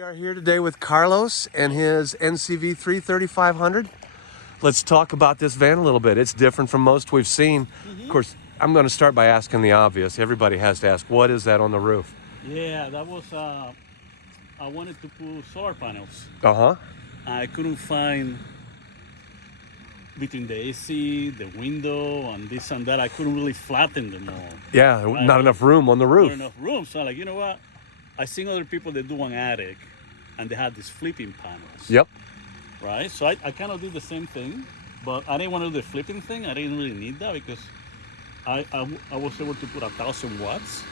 We are here today with Carlos and his NCV3 3500. Let's talk about this van a little bit. It's different from most we've seen. Of course, I'm going to start by asking the obvious. Everybody has to ask, what is that on the roof? Yeah, that was, I wanted to put solar panels. Uh-huh. I couldn't find, between the AC, the window, and this and that, I couldn't really flatten them all. Yeah, not enough room on the roof. Not enough room. So I'm like, you know what? I seen other people that do an attic, and they had these flipping panels. Yep. Right? So I kind of did the same thing, but I didn't want to do the flipping thing. I didn't really need that because I was able to put 1,000 watts,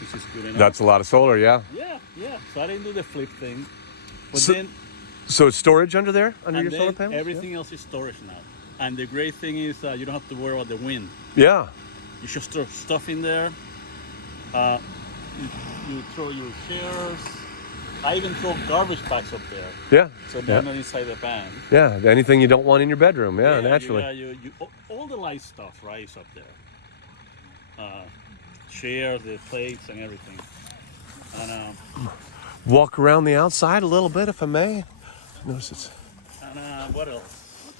which is good enough. That's a lot of solar, yeah. Yeah. So I didn't do the flip thing. But So- then... So it's storage under there, under your And solar then panels? everything else is storage now. And the great thing is you don't have to worry about the wind. Yeah. You just throw stuff in there. You throw your chairs. I even throw garbage bags up there. Yeah. So they're not inside the van. Yeah, anything you don't want in your bedroom, yeah, naturally. All the light stuff, right, is up there. Chairs, the plates, and everything. And Walk around the outside a little bit, if I may. Notice it's... what else?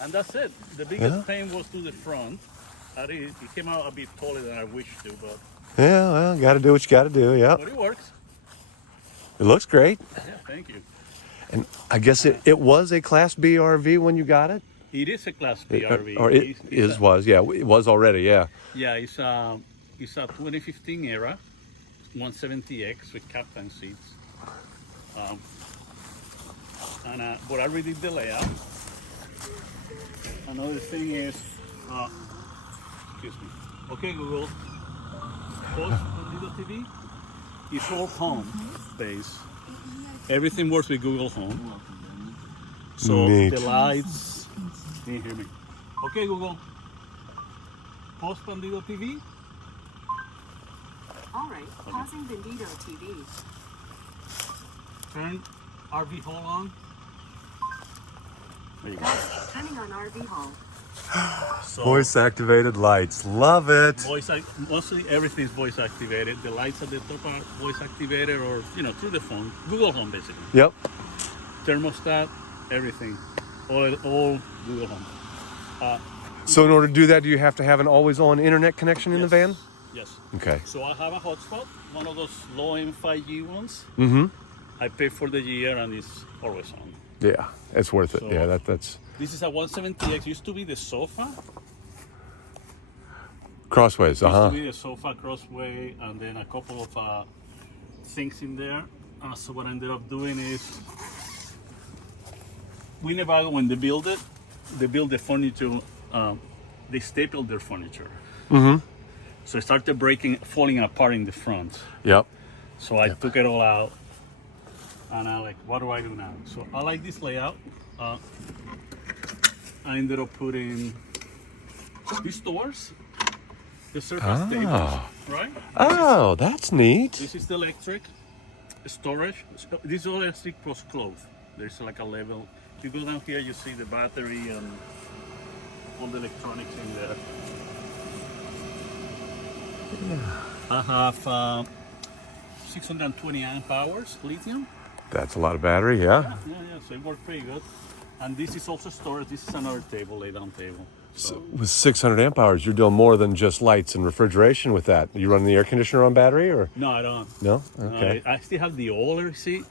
And that's it. The biggest pain was to the front. It came out a bit taller than I wished to, but... Yeah, well, got to do what you got to do, yeah. But it works. It looks great. Yeah, thank you. And I guess it was a Class B RV when you got it? It is a Class B RV. Or it was already, yeah. Yeah, it's a 2015 era, 170X with captain seats. But I redid the layout. Another thing is, excuse me. Okay, Google, pause Little TV. It's all home space. Everything works with Google Home. So Neat. the lights, can you hear me? Okay, Google, pause Bandido TV. All right, pausing Bandido TV. Turn RV Hall on. There you go. Turning on RV Hall. So, Voice activated lights. Love it. mostly everything is voice activated. The lights at the top are voice activated or, through the phone. Google Home, basically. Yep. Thermostat, everything. All Google Home. So in order to do that, do you have to have an always-on internet connection in the van? Yes. Okay. So I have a hotspot, one of those low-end 5G ones. Mm-hmm. I pay for the year and it's always on. Yeah, it's worth it. So- Yeah, that's... This is a 170X. Used to be the sofa. Crossways, Used to uh-huh. be the sofa crossway and then a couple of things in there. So what I ended up doing is, Winnebago, when they build the furniture, they stapled their furniture. Mm-hmm. So it started falling apart in the front. Yep. So I took it all out and I'm like, what do I do now? So I like this layout. I ended up putting these doors, the surface tables, right? Oh, that's neat. This is the electric storage. This is all electric plus clothes. There's like a level. If you go down here, you see the battery and all the electronics in there. Yeah. I have 620 amp hours lithium. That's a lot of battery, yeah. Yeah, so it worked pretty good. And this is also storage. This is another table, lay down table. So with 600 amp hours, you're doing more than just lights and refrigeration with that. You running the air conditioner on battery, or? No, I don't. No? Okay. I still have the old AC.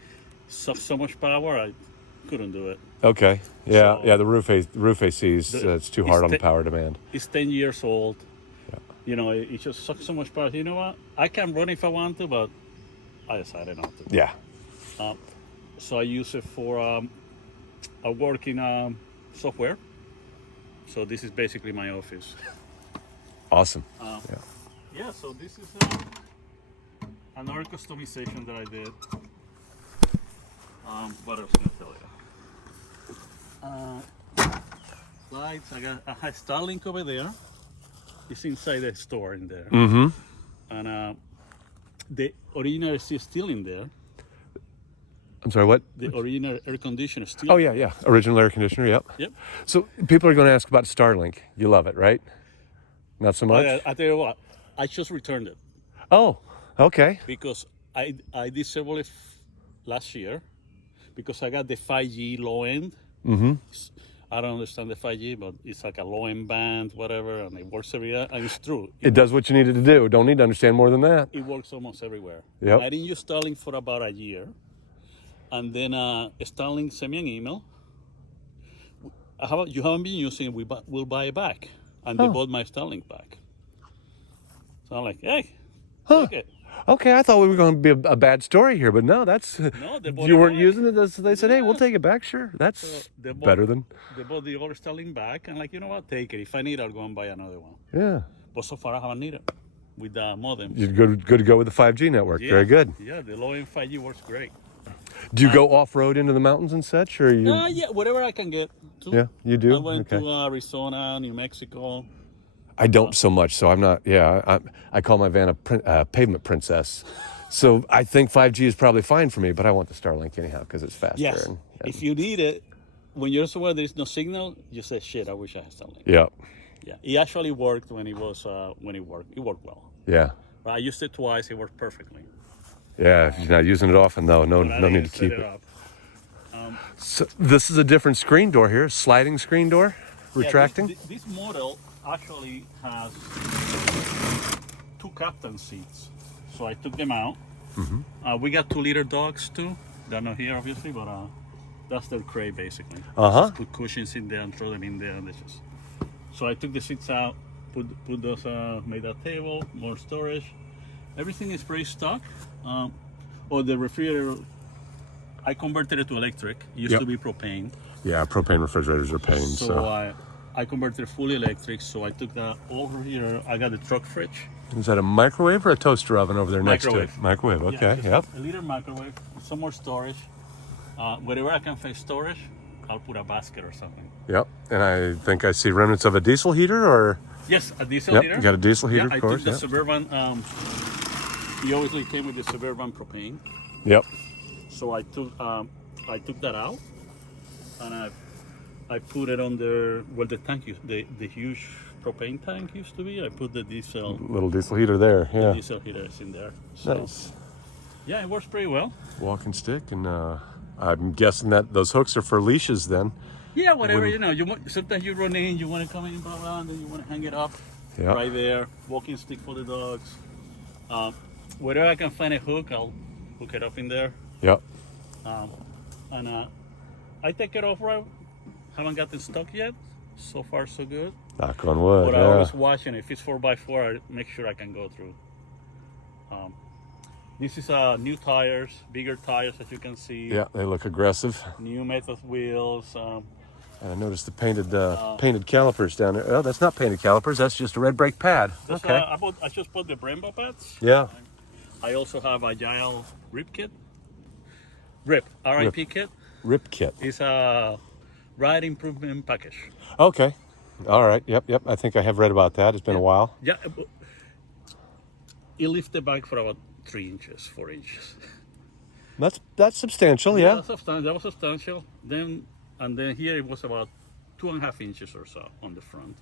So much power, I couldn't do it. Okay. Yeah, So- yeah, the roof AC is it's too hard on the power demand. It's 10 years old. Yeah. It just sucks so much power. You know what? I can run if I want to, but I decided not to. Yeah. So I use it for I work in software. So this is basically my office. Awesome. Yeah, so this is another customization that I did. What else can I tell you? Lights, I have Starlink over there. It's inside the store in there. Mm-hmm. And the original AC is still in there. I'm sorry, what? The original air conditioner is still. Oh, yeah. Original air conditioner, yep. Yep. So people are going to ask about Starlink. You love it, right? Not so much? I tell you what, I just returned it Oh, okay. because I disabled it last year because I got the 5G low end. I don't understand the 5G, but it's like a low end band, whatever, and it works everywhere. And it's true. It does what you needed to do. Don't need to understand more than that. It works almost everywhere. Yep. I didn't use Starlink for about a year. And then Starlink sent me an email. You haven't been using it, we'll buy it back. And they bought my Starlink back. So I'm like, hey, take it. Okay, I thought we were going to be a bad story here, but no, that's No, they bought you it weren't back. using it. They said, "Hey, we'll Yeah. take it back." Sure, that's So they better than They bought the old Starlink back. And like, you know what, take it. If I need it, I'll go and buy another one. yeah. But so far, I haven't needed it with the modem. You're good to go with the 5G network. Yeah. Very good. Yeah, the low end 5G works great. Do you go off road into the mountains and such, or you? Yeah, whatever I can get to. Yeah, you do. I went Okay. to Arizona, New Mexico. I don't so much, so I'm not. Yeah, I call my van a pavement princess. So I think 5G is probably fine for me, but I want the Starlink anyhow because it's faster. Yes. And If you need it, when you're somewhere there is no signal, you say, "Shit, I wish I had Starlink." yeah, Yeah, it actually worked when it was when it worked. It worked well. yeah, But I used it twice. It worked perfectly. yeah. If you're not using it often, though, no But I need to didn't set keep it it. up. So this is a different screen door here, sliding screen door, retracting. Yeah, this model actually has 2 captain seats. So I took them out. We got 2-liter dogs too. They're not here obviously, but that's their crate basically. Uh-huh. Just put cushions in there and throw them in there, and they just. So I took the seats out, put those, made a table, more storage. Everything is pretty stock. The refrigerator, I converted it to electric. It used Yep. to be propane. Yeah, propane refrigerators are pain. So I converted it fully electric. So I took that over here. I got the truck fridge. Is that a microwave or a toaster oven over there next to Microwave. it? Microwave. Okay. just Yep. A liter microwave, some more storage. Wherever I can find storage, I'll put a basket or something. Yep. And I think I see remnants of a diesel heater, or Yes, a diesel yep, heater. you got a diesel heater, Yeah, of course. I took the Yep. Suburban. He obviously came with the Suburban propane. Yep. So I took that out, and I put it under where the tank used, the huge propane tank used to be. I put the Little diesel heater there. Yeah. diesel heaters in there. So Nice. yeah, it works pretty well. Walking stick, and I'm guessing that those hooks are for leashes then. Yeah, whatever, you know. Sometimes you run in, you want to come in, blah blah, and then you want to hang it up Yeah. right there. Walking stick for the dogs. Wherever I can find a hook, I'll hook it up in there. Yep. And I take it off right. Haven't gotten stuck yet. So far, so good. Knock on wood. But I Yeah. always watch, and if it's 4x4, I make sure I can go through. This is new tires, bigger tires, as you can see. Yeah, they look aggressive. New Method wheels. And I noticed the painted calipers down there. Oh, that's not painted calipers. That's just a red brake pad. This, Okay. I just bought the Brembo pads. Yeah. I also have a Agile RIP kit. RIP kit. Rip kit. It's a ride improvement package. Okay. All right. Yep. I think I have read about that. It's been a while. Yeah. It lifts the bike for about 3 inches, 4 inches. That's substantial. Yeah. That was substantial. Then here it was about 2.5 inches or so on the front,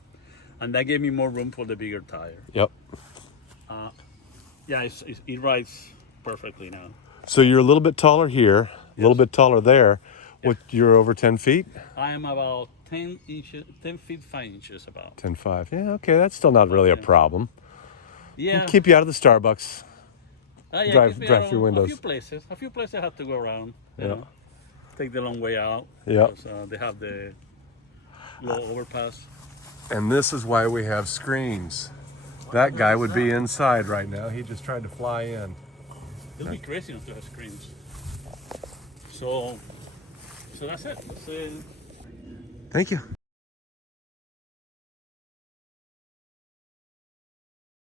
and that gave me more room for the bigger tire. Yep. Yeah, it rides perfectly now. So you're a little bit taller here, a little bit taller there. What, you're over 10 feet? I am about 10 feet 5 inches about. 10.5. Yeah. Okay. That's still not really a problem. Yeah. Keep you out of the Starbucks. Yeah, drive keep me through around windows. A few places I have to go around. You Yeah. know, take the long way out. Yeah. Because, they have the low overpass. And this is why we have screens. That guy would be inside right now. He just tried to fly in. It'll be crazy not to have screens. So that's it. Thank you.